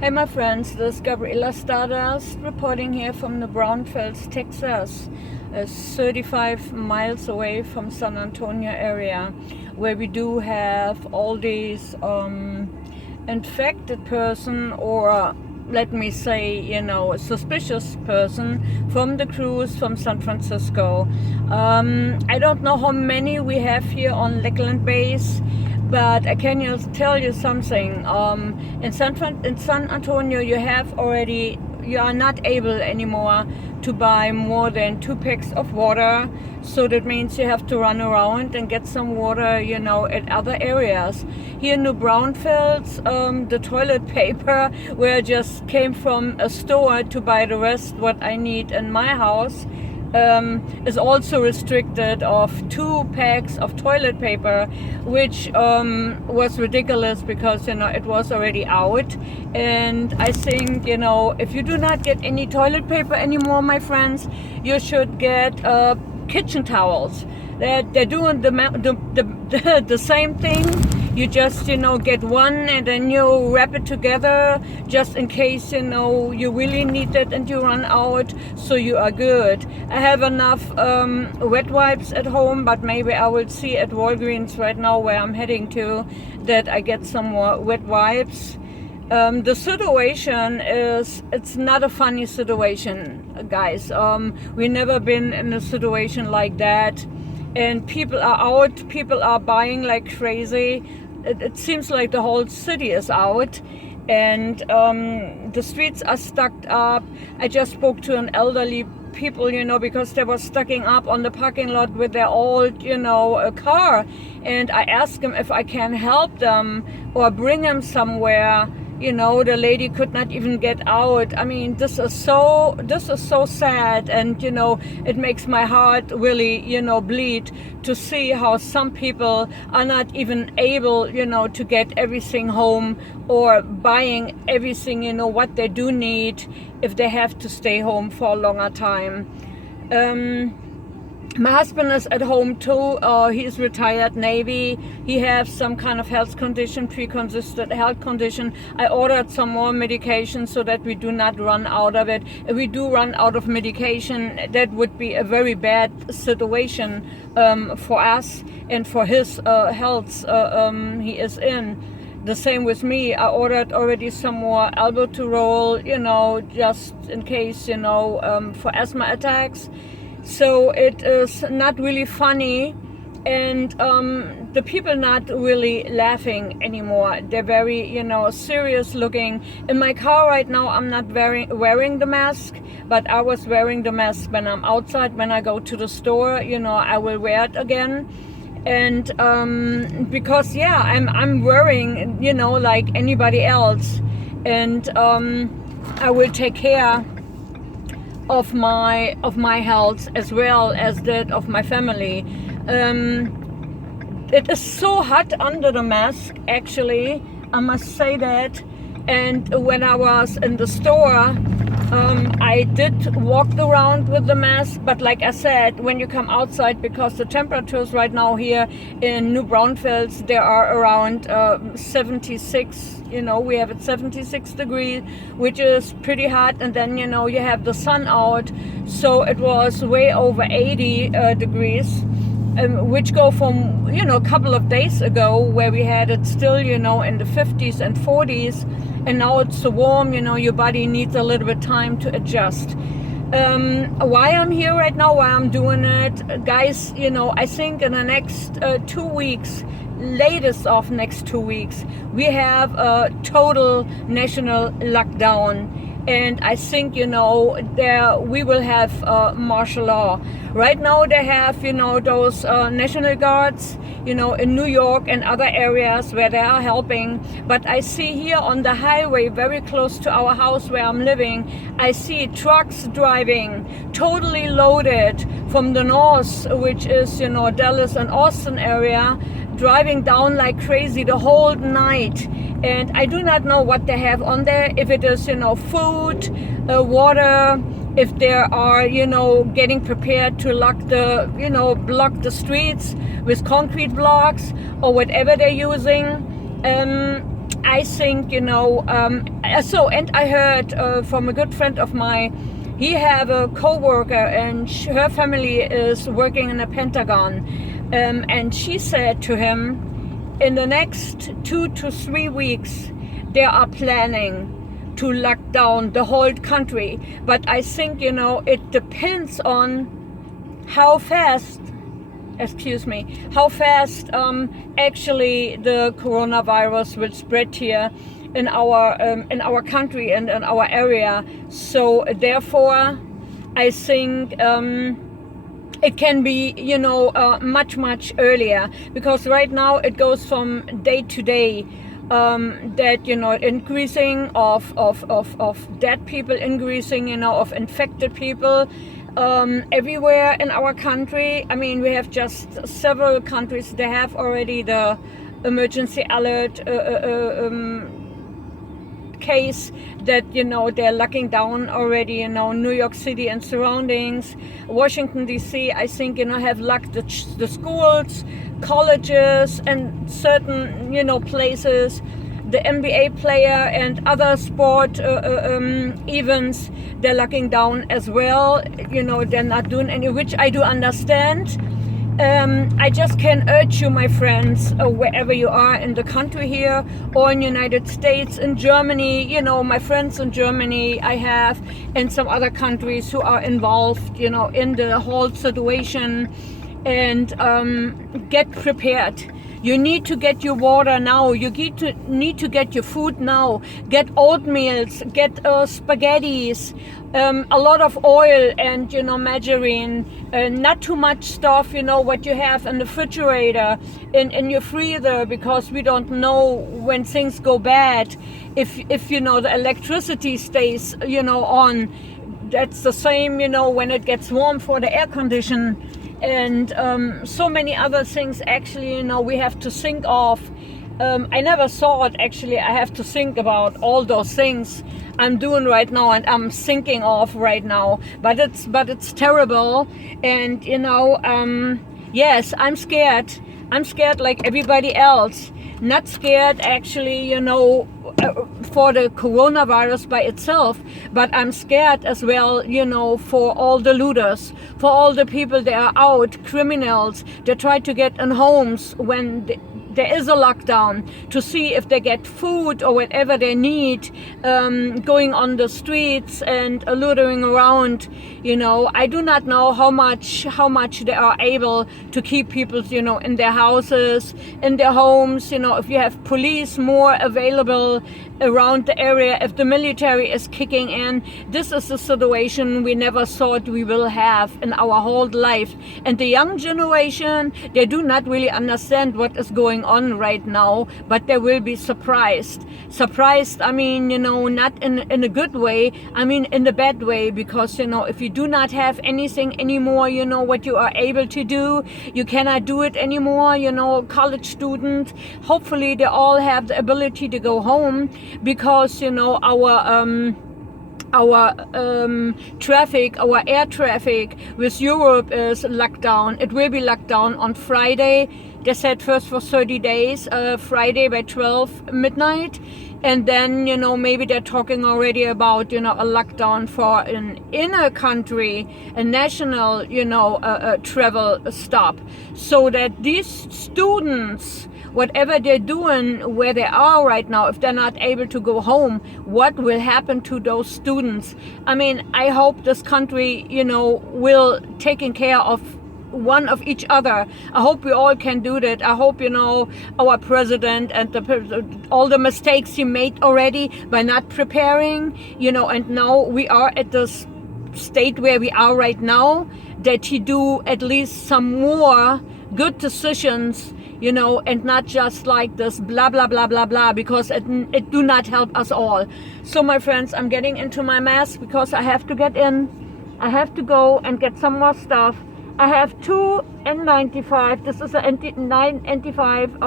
Hey my friends, this is Gabriela Stardust reporting here from the Braunfels, Texas, 35 miles away from San Antonio area, where we do have all these infected person, or let me say, a suspicious person from the cruise from San Francisco. I don't know how many we have here on Lakeland base, but I can just tell you something. In San Antonio, you are not able anymore to buy more than 2 packs of water. So that means you have to run around and get some water, at other areas. Here in New Braunfels, the toilet paper, where I just came from a store to buy the rest what I need in my house, is also restricted of 2 packs of toilet paper, which was ridiculous because it was already out. And I think if you do not get any toilet paper anymore, my friends, you should get kitchen towels. They're doing the same thing. You just get one and then you wrap it together just in case you really need it and you run out, so you are good. I have enough wet wipes at home, but maybe I will see at Walgreens right now, where I'm heading to, that I get some more wet wipes. The situation it's not a funny situation, guys. We've never been in a situation like that, and people are out, people are buying like crazy. It seems like the whole city is out, and the streets are stuck up. I just spoke to an elderly people, because they were stacking up on the parking lot with their old, car, and I asked them if I can help them or bring them somewhere. The lady could not even get out. I mean, this is so sad, and it makes my heart really bleed to see how some people are not even able to get everything home or buying everything what they do need if they have to stay home for a longer time. My husband is at home too. He's retired Navy. He has some kind of health condition, pre-existing health condition. I ordered some more medication so that we do not run out of it. If we do run out of medication, that would be a very bad situation for us and for his health he is in. The same with me. I ordered already some more albuterol, just in case, for asthma attacks. So it is not really funny, and the people not really laughing anymore. They're very, serious looking. In my car right now, I'm not wearing the mask, but I was wearing the mask when I'm outside. When I go to the store, I will wear it again. And because I'm wearing, like anybody else, and I will take care of my health as well as that of my family. It is so hot under the mask, actually, I must say that. And when I was in the store, I did walk around with the mask, but like I said, when you come outside, because the temperatures right now here in New Braunfels, they are around 76. We have it 76 degrees, which is pretty hot, and then you have the sun out, so it was way over 80 degrees. Which go from a couple of days ago, where we had it still in the 50s and 40s, and now it's so warm, your body needs a little bit time to adjust. Why I'm here right now, why I'm doing it, guys, I think in the next 2 weeks, latest of next 2 weeks, we have a total national lockdown. And I think, we will have martial law. Right now they have, those National Guards, in New York and other areas where they are helping. But I see here on the highway, very close to our house where I'm living, I see trucks driving, totally loaded from the north, which is, Dallas and Austin area, driving down like crazy the whole night. And I do not know what they have on there, if it is, food, water, if they are, getting prepared to block the streets with concrete blocks or whatever they're using. I think, you know, and I heard from a good friend of mine, he have a co-worker and her family is working in the Pentagon, and she said to him, in the next 2 to 3 weeks, they are planning to lock down the whole country. But I think, you know, it depends on how fast, actually the coronavirus will spread here in our country and in our area. So therefore, I think it can be, you know, much earlier, because right now it goes from day to day. That, you know, increasing of dead people, increasing, you know, of infected people everywhere in our country. I mean, we have just several countries, they have already the emergency alert case that, you know, they're locking down already, you know, New York City and surroundings. Washington DC, I think, you know, have locked the schools, colleges, and certain, you know, places. The NBA player and other sport events, they're locking down as well. You know, they're not doing any, which I do understand. I just can urge you, my friends, wherever you are in the country here or in United States, in Germany, you know, my friends in Germany I have, and some other countries who are involved, you know, in the whole situation, and get prepared. You need to get your water now. You need to get your food now. Get oatmeals, get spaghettis, a lot of oil, and, you know, margarine, not too much stuff, you know, what you have in the refrigerator, in your freezer, because we don't know when things go bad, if you know, the electricity stays, you know, on. That's the same, you know, when it gets warm for the air condition. And so many other things, actually, you know, we have to think of. I never thought, actually, I have to think about all those things I'm doing right now and I'm thinking of right now, but it's terrible. And, you know, yes, I'm scared like everybody else. Not scared, actually, you know, for the coronavirus by itself, but I'm scared as well, you know, for all the looters, for all the people that are out, criminals that try to get in homes when there is a lockdown, to see if they get food or whatever they need, going on the streets and loitering around. You know, I do not know how much they are able to keep people, you know, in their houses, in their homes. You know, if you have police more available around the area, if the military is kicking in. This is a situation we never thought we will have in our whole life. And the young generation, they do not really understand what is going on right now, but they will be surprised. I mean, you know, not in a good way, I mean in the bad way, because, you know, if you do not have anything anymore, you know, what you are able to do, you cannot do it anymore. You know, college student, hopefully they all have the ability to go home, because, you know, our air traffic with Europe is locked down. It will be locked down on Friday. They said first for 30 days, Friday by 12 midnight. And then, you know, maybe they're talking already about, you know, a lockdown for an inner country, a national, you know, travel stop. So that these students, whatever they're doing where they are right now, if they're not able to go home, what will happen to those students? I mean, I hope this country, you know, will taking care of one of each other. I hope we all can do that. I hope, you know, our president and all the mistakes he made already by not preparing, you know, and now we are at this state where we are right now, that he do at least some more good decisions, you know, and not just like this blah blah blah blah blah, because it do not help us all. So my friends, I'm getting into my mask because I have to get in. I have to go and get some more stuff. I have two N95. This is a N95.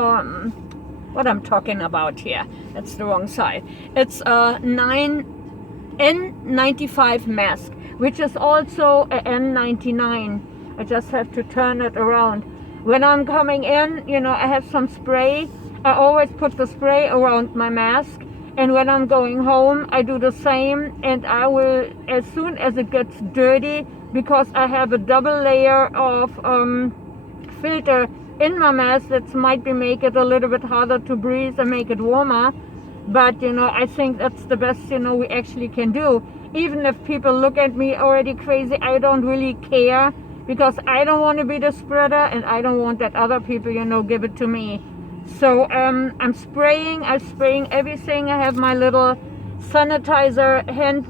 What I'm talking about here? That's the wrong side. It's a N95 mask, which is also a N99. I just have to turn it around. When I'm coming in, you know, I have some spray I always put the spray around my mask, and when I'm going home I do the same, and I will, as soon as it gets dirty, because I have a double layer of filter in my mask that might be make it a little bit harder to breathe and make it warmer. But I think that's the best we actually can do. Even if people look at me already crazy, I don't really care, because I don't want to be the spreader, and I don't want that other people give it to me. So I'm spraying everything. I have my little sanitizer hand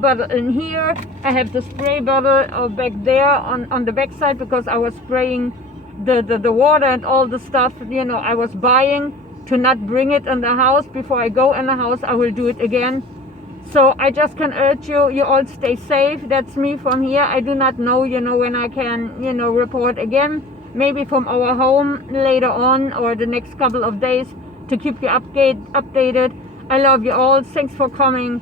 bottle in here. I have the spray bottle back there on the back side, because I was spraying the water and all the stuff I was buying, to not bring it in the house. Before I go in the house, I will do it again. So I just can urge you all stay safe. That's me from here. I do not know when I can report again, maybe from our home later on, or the next couple of days, to keep you updated. I love you all. Thanks for coming.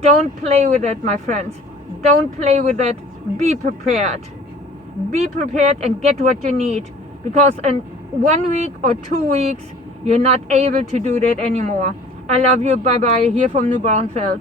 Don't play with it, my friends. Don't play with it. Be prepared. Be prepared and get what you need, because in 1 week or 2 weeks you're not able to do that anymore. I love you. Bye bye. Here from New Braunfels.